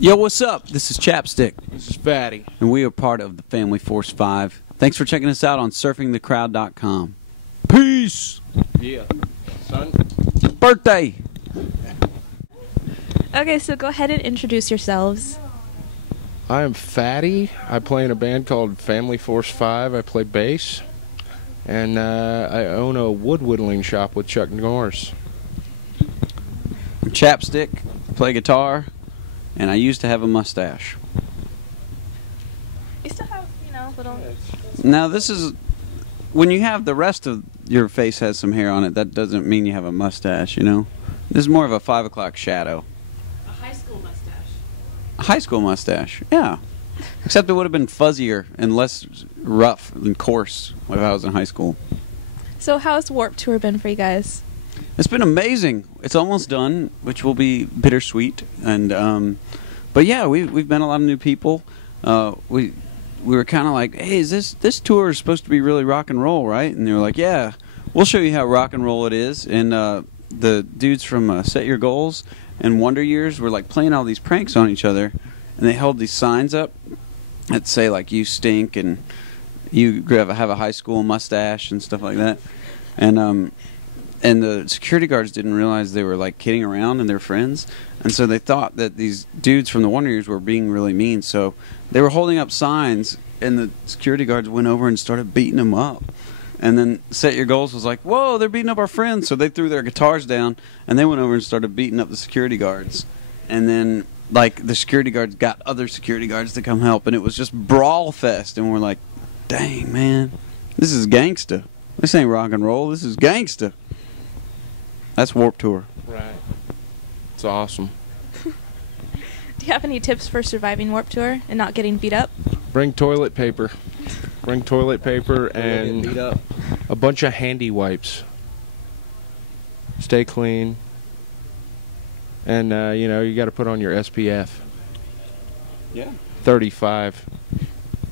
Yo, what's up? This is Chapstick. This is Fatty. And we are part of the Family Force 5. Thanks for checking us out on SurfingTheCrowd.com. Peace! Yeah. Son? Birthday! Okay, so go ahead and introduce yourselves. I am Fatty. I play in a band called Family Force 5. I play bass. And I own a wood whittling shop with Chuck Norris. I'm Chapstick. Play guitar. And I used to have a mustache. You still have, little... Now, this is... When you have the rest of your face has some hair on it, that doesn't mean you have a mustache, you know? This is more of a 5 o'clock shadow. A high school mustache. A high school mustache, yeah. Except it would have been fuzzier and less rough and coarse when I was in high school. So how's Warped Tour been for you guys? It's been amazing. It's almost done, which will be bittersweet. And but yeah, we've met a lot of new people. We were kind of like, hey, is this tour is supposed to be really rock and roll, right? And they were like, yeah, we'll show you how rock and roll it is. And the dudes from Set Your Goals and Wonder Years were like playing all these pranks on each other, and they held these signs up that say like "You stink" and "You have a high school mustache" and stuff like that. And the security guards didn't realize they were like kidding around and they're friends, and so they thought that these dudes from the Wonder Years were being really mean. So they were holding up signs, and the security guards went over and started beating them up. And then Set Your Goals was like, "Whoa, they're beating up our friends!" So they threw their guitars down, and they went over and started beating up the security guards. And then like the security guards got other security guards to come help, and it was just brawl fest. And we're like, "Dang, man, this is gangsta. This ain't rock and roll. This is gangsta." That's Warped Tour. Right. It's awesome. Do you have any tips for surviving Warped Tour and not getting beat up? Bring toilet paper. Bring toilet paper and beat up. a bunch of handy wipes. Stay clean. And, you got to put on your SPF. Yeah. 35.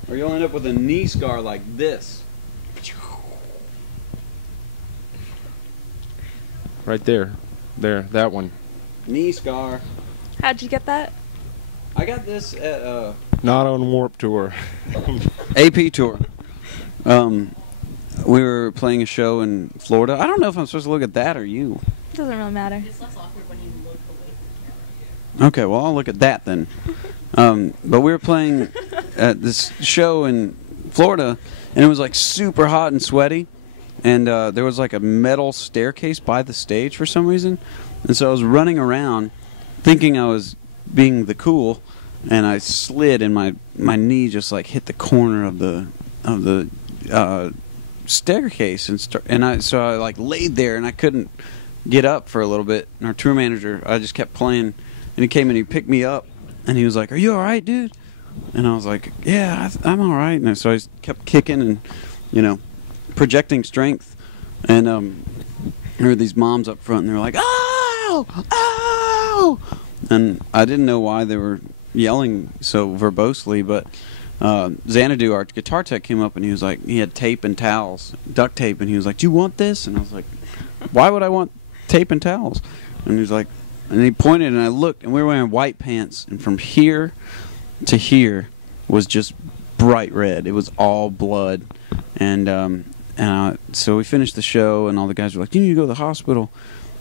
Or you'll end up with a knee scar like this. Right there. There. That one. Knee scar. How'd you get that? I got this at Not on Warped Tour. AP Tour. We were playing a show in Florida. I don't know if I'm supposed to look at that or you. It doesn't really matter. It's less awkward when you look away from the camera. Okay, well, I'll look at that then. But we were playing at this show in Florida, and it was like super hot and sweaty. And there was like a metal staircase by the stage for some reason. And so I was running around thinking I was being the cool, and I slid, and my knee just like hit the corner of the staircase, so I like laid there, and I couldn't get up for a little bit. And our tour manager, I just kept playing, and he came and he picked me up, and he was like, "Are you all right, dude?" And I was like, "Yeah, I'm all right." And so I kept kicking and projecting strength, and there were these moms up front, and they were like, "Oh, oh!" And I didn't know why they were yelling so verbosely, but Xanadu, our guitar tech, came up, and he was like, he had tape and towels, duct tape, and he was like, "Do you want this?" And I was like, "Why would I want tape and towels?" And he was like, and he pointed, and I looked, and we were wearing white pants, and from here to here was just bright red. It was all blood, and so we finished the show, and all the guys were like, "You need to go to the hospital."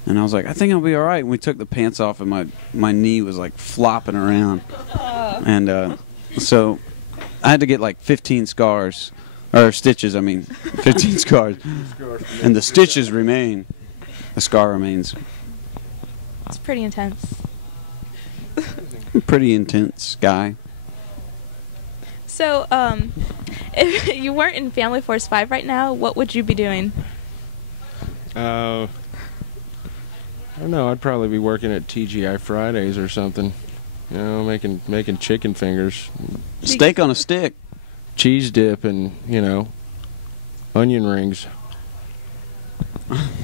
And I was like, "I think I'll be all right." And we took the pants off, and my knee was like flopping around. And so I had to get like 15 scars, or stitches, 15 scars. And the stitches remain. The scar remains. It's pretty intense. Pretty intense guy. So, if you weren't in Family Force 5 right now, what would you be doing? I don't know. I'd probably be working at TGI Fridays or something. Making chicken fingers. Steak on a stick. Cheese dip and, onion rings.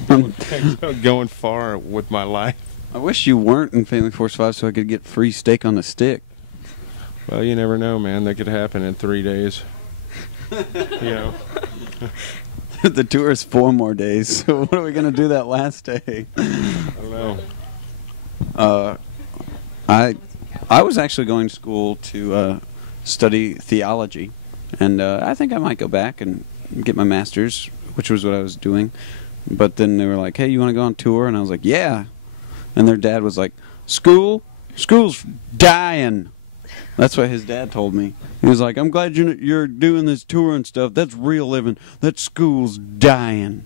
Going far with my life. I wish you weren't in Family Force 5 so I could get free steak on a stick. Well, you never know, man. That could happen in 3 days. The tour is 4 more days, so what are we going to do that last day? I don't know. I I was actually going to school to study theology, and I think I might go back and get my master's, which was what I was doing. But then they were like, "Hey, you want to go on tour?" And I was like, "Yeah." And their dad was like, "School's dying." That's what his dad told me. He was like, "I'm glad you're doing this tour and stuff. That's real living. That school's dying."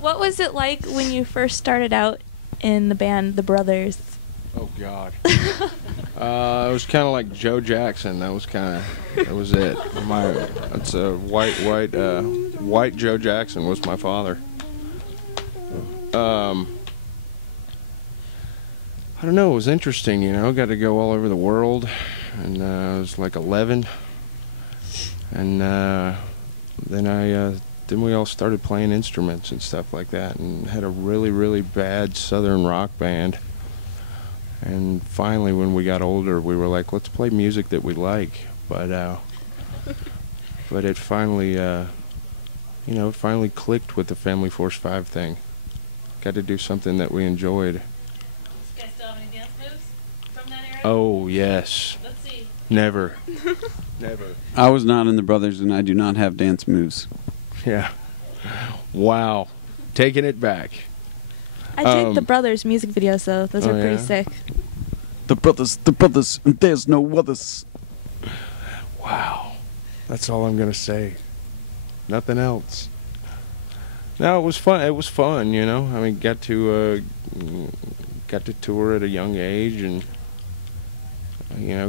What was it like when you first started out in the band, The Brothers? Oh God. It was kind of like Joe Jackson. That was it. That's a white Joe Jackson was my father. I don't know. It was interesting, you know. Got to go all over the world, and I was like 11, and then we all started playing instruments and stuff like that, and had a really, really bad Southern rock band. And finally, when we got older, we were like, let's play music that we like. But it finally, it finally clicked with the Family Force 5 thing. Got to do something that we enjoyed. You guys still have any dance moves from that era? Oh, yes. Let's see. Never. Never. I was not in the Brothers, and I do not have dance moves. Yeah. Wow. Taking it back. I dig the Brothers music videos, though. Those are pretty sick. The brothers, and there's no others. Wow. That's all I'm going to say. Nothing else. No, it was fun. It was fun, you know. I mean, got to tour at a young age, and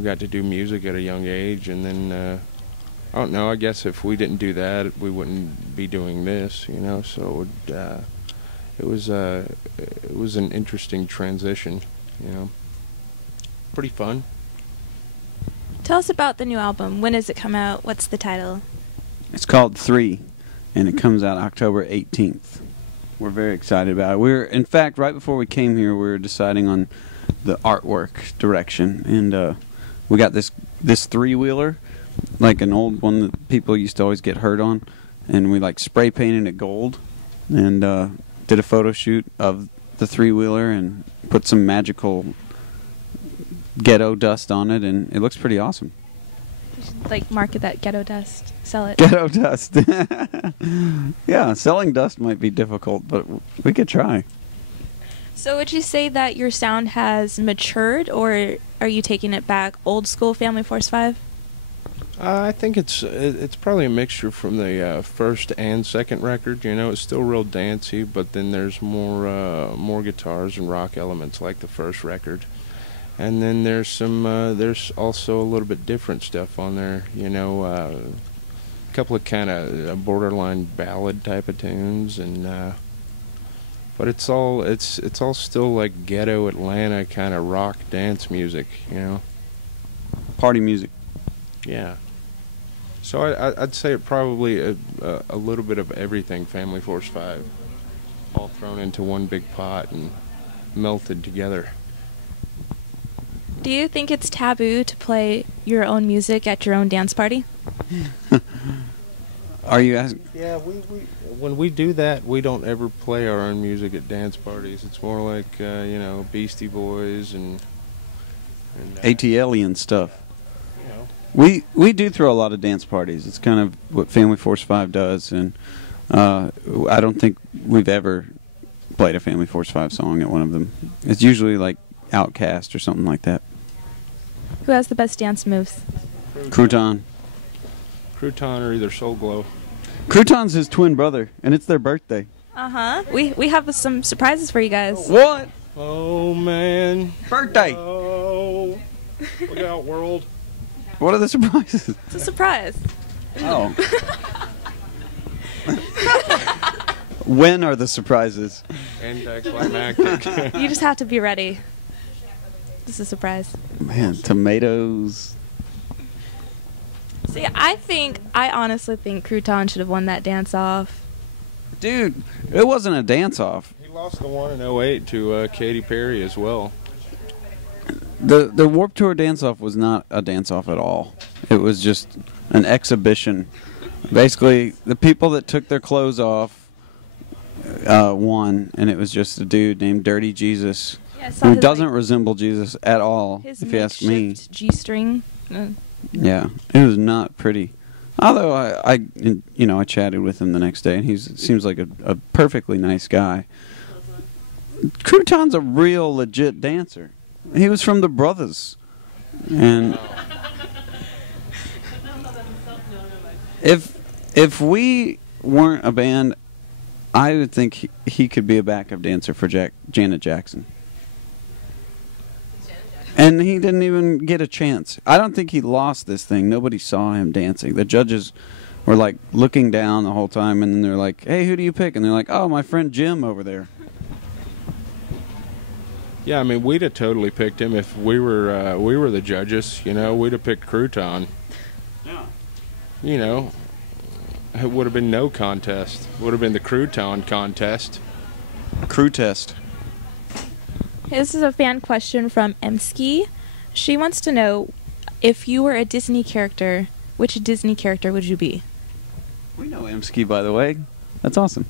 got to do music at a young age, and then I don't know. I guess if we didn't do that, we wouldn't be doing this, you know. So it was an interesting transition, you know. Pretty fun. Tell us about the new album. When does it come out? What's the title? It's called 3, and it comes out October 18th. We're very excited about it. In fact, right before we came here, we were deciding on the artwork direction, and we got this 3-wheeler, like an old one that people used to always get hurt on, and we like spray painted it gold, and did a photo shoot of the 3-wheeler and put some magical ghetto dust on it, and it looks pretty awesome. You should, like, market that ghetto dust. Sell it. Ghetto dust. Yeah, selling dust might be difficult, but we could try. So would you say that your sound has matured, or are you taking it back old school Family Force 5? I think it's probably a mixture from the first and second record. You know, it's still real dancey, but then there's more guitars and rock elements like the first record. And then there's also a little bit different stuff on there. You know, a couple of kind of borderline ballad type of tunes, and but it's all still like ghetto Atlanta kind of rock dance music. You know, Party music. yeah. So I'd say it probably a little bit of everything Family Force 5, all thrown into one big pot and melted together. Do you think it's taboo to play your own music at your own dance party? Are you asking? Yeah, when we do that, we don't ever play our own music at dance parties. It's more like Beastie Boys and ATL and stuff. You know. We do throw a lot of dance parties. It's kind of what Family Force 5 does, and I don't think we've ever played a Family Force 5 song at one of them. It's usually like Outcast or something like that. Who has the best dance moves? Crouton. Crouton or either Soul Glow. Crouton's his twin brother, and it's their birthday. Uh-huh. We have some surprises for you guys. What? Oh, man. Birthday! Oh. Look out, world. What are the surprises? It's a surprise. Oh. When are the surprises? Anticlimactic. You just have to be ready. This is a surprise. Man, tomatoes. See, I honestly think Crouton should have won that dance-off. Dude, it wasn't a dance-off. He lost the one in 08 to Katy Perry as well. The Warped Tour dance-off was not a dance-off at all. It was just an exhibition. Basically, the people that took their clothes off won, and it was just a dude named Dirty Jesus. I saw Who his, doesn't like, resemble Jesus at all, his if you ask me. makeshift G-string. Yeah, it was not pretty. Although I chatted with him the next day, and he seems like a perfectly nice guy. Crouton's a real legit dancer. He was from the Brothers, and if we weren't a band, I would think he could be a backup dancer for Janet Jackson. And he didn't even get a chance. I don't think he lost this thing. Nobody saw him dancing. The judges were like looking down the whole time, and then they're like, "Hey, who do you pick?" And they're like, "Oh, my friend Jim over there." Yeah, I mean, we'd have totally picked him if we were the judges. You know, we'd have picked Crouton. Yeah. You know, it would have been no contest. Would have been the Crouton contest. Crew test. This is a fan question from Emski. She wants to know, if you were a Disney character, which Disney character would you be? We know Emski, by the way. That's awesome.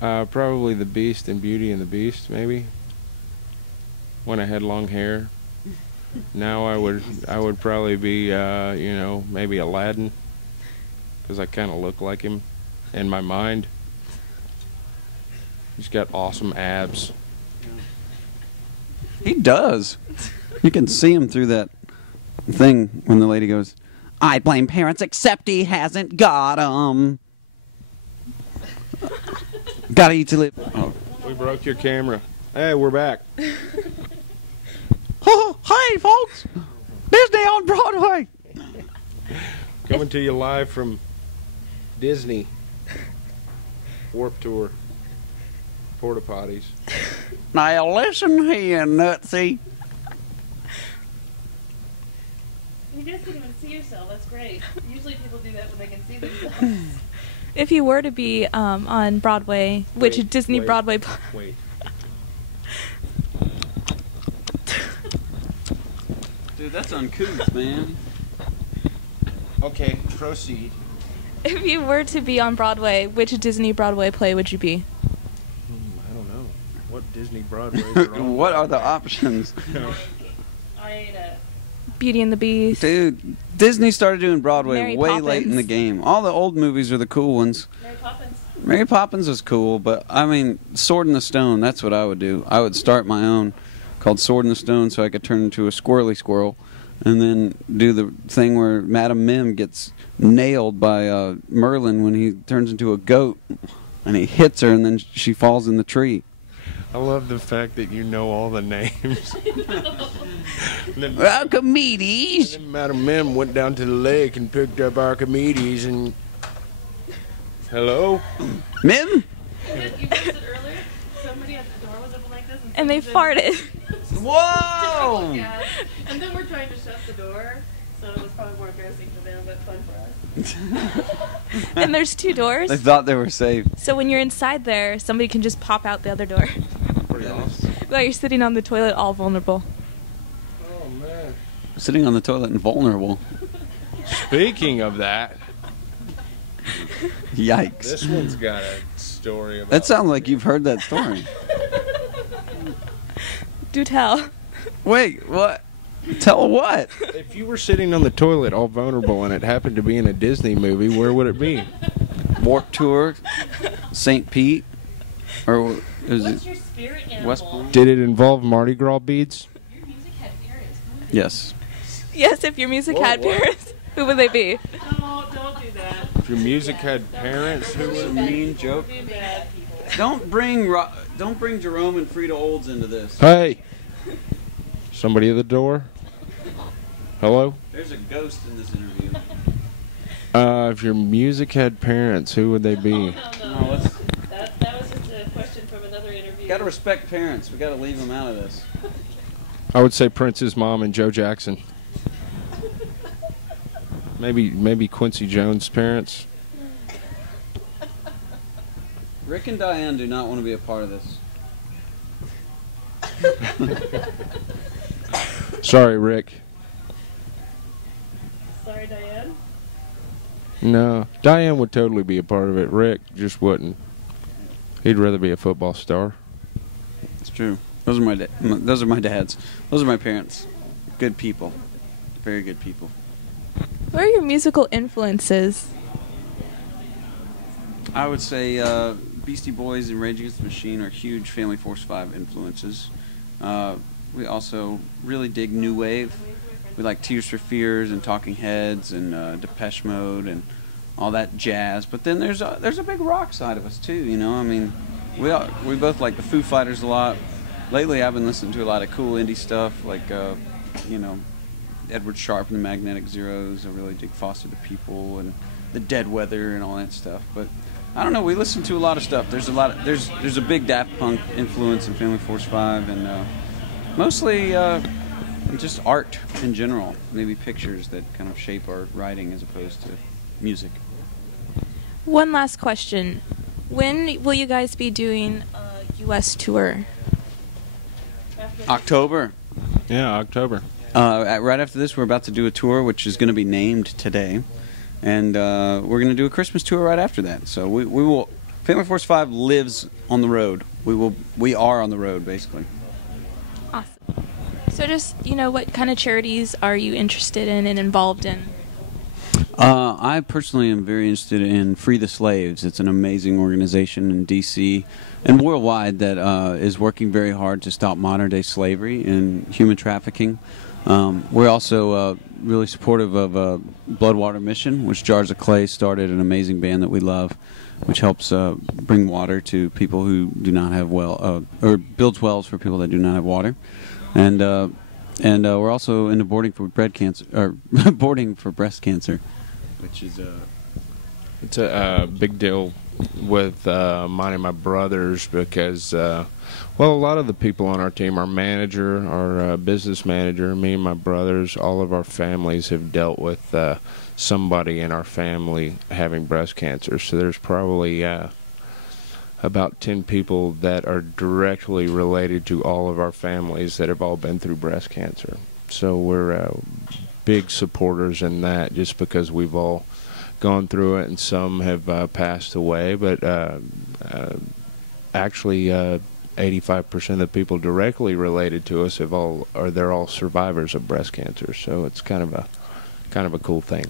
Probably the Beast in Beauty and the Beast, maybe. When I had long hair. Now I would probably be, maybe Aladdin, because I kind of look like him in my mind. He's got awesome abs. He does. You can see him through that thing when the lady goes, "I blame parents except he hasn't got 'em." Gotta eat to live. Oh. We broke your camera. Hey, we're back. Oh, hey, folks. Disney on Broadway. Coming to you live from Disney. Warp Tour. Porta potties. Now listen here, Nutsy. You guys can even see yourself. That's great. Usually people do that when they can see themselves. If you were to be on Broadway, which Disney wait. Broadway... Wait. Dude, that's uncouth, man. Okay, proceed. If you were to be on Broadway, which Disney Broadway play would you be? I don't know. What Disney Broadways are on? What are the options? Aida. Beauty and the Beast. Dude, Disney started doing Broadway Mary way late in the Poppins. game. All the old movies are the cool ones. Mary Poppins. Mary Poppins was cool, but I mean, Sword in the Stone, that's what I would do. I would start my own called Sword in the Stone so I could turn into a squirrely squirrel, and then do the thing where Madame Mim gets nailed by Merlin when he turns into a goat, and he hits her and then she falls in the tree. I love the fact that you know all the names. Archimedes! And then Madam Mim went down to the lake and picked up Archimedes and... Hello? Mim? You guys said earlier, somebody at the door was open like this. And they farted. Whoa! Yeah. And then we're trying to shut the door, so it was probably more embarrassing for them, but fun for us. And there's two doors. They thought they were safe. So when you're inside there, somebody can just pop out the other door. Pretty awesome. While you're sitting on the toilet all vulnerable. Oh, man. Sitting on the toilet and vulnerable. Speaking of that, Yikes. this one's got a story about... That sounds like you've heard that story. Do tell. Wait, what? Tell what? If you were sitting on the toilet all vulnerable and it happened to be in a Disney movie, where would it be? Warped Tour, St. Pete, or is What's it your spirit animal? West Palm? Did it involve Mardi Gras beads? Your music had parents. Yes. Yes, if your music Whoa, had what? parents, who would they be? Don't do that. If your music had parents, who It's a would... mean joke. Be bad people. Don't bring Jerome and Frida Olds into this. Hey! Somebody at the door? Hello? There's a ghost in this interview. If your music had parents, who would they be? No. No, let's, That was just a question from another interview. gotta respect parents. We gotta leave them out of this. I would say Prince's mom and Joe Jackson. Maybe Quincy Jones' parents. Rick and Diane do not want to be a part of this. Sorry, Rick. Sorry, Diane. No, Diane would totally be a part of it. Rick just wouldn't. He'd rather be a football star. It's true. Those are my those are my dads. Those are my parents. Good people. Very good people. What are your musical influences? I would say Beastie Boys and Rage Against the Machine are huge Family Force 5 influences. We also really dig new wave. We like Tears for Fears and Talking Heads and Depeche Mode and all that jazz. But then there's a big rock side of us too. You know, I mean, we both like the Foo Fighters a lot. Lately, I've been listening to a lot of cool indie stuff like you know, Edward Sharpe and the Magnetic Zeros. I really dig Foster the People and the Dead Weather and all that stuff. But I don't know. We listen to a lot of stuff. There's a big Daft Punk influence in Family Force 5, and mostly just art in general. Maybe pictures that kind of shape our writing as opposed to music. One last question. When will you guys be doing a U.S. tour? October. Yeah, October. Right after this, we're about to do a tour, which is going to be named today. And we're going to do a Christmas tour right after that. So we will. Family Force 5 lives on the road. We are on the road, basically. Awesome. So just, you know, what kind of charities are you interested in and involved in? I personally am very interested in Free the Slaves. It's an amazing organization in D.C. and worldwide that is working very hard to stop modern-day slavery and human trafficking. We're also really supportive of Bloodwater Mission, which Jars of Clay started, an amazing band that we love, which helps bring water to people who do not have or builds wells for people that do not have water. And we're also into boarding for boarding for breast cancer, which is It's a big deal with mine and my brothers because, well, a lot of the people on our team, our manager, our business manager, me and my brothers, all of our families have dealt with somebody in our family having breast cancer. So there's probably about 10 people that are directly related to all of our families that have all been through breast cancer. So we're big supporters in that just because we've all gone through it, and some have passed away, but actually 85% of the people directly related to us they're all survivors of breast cancer. So it's kind of a cool thing.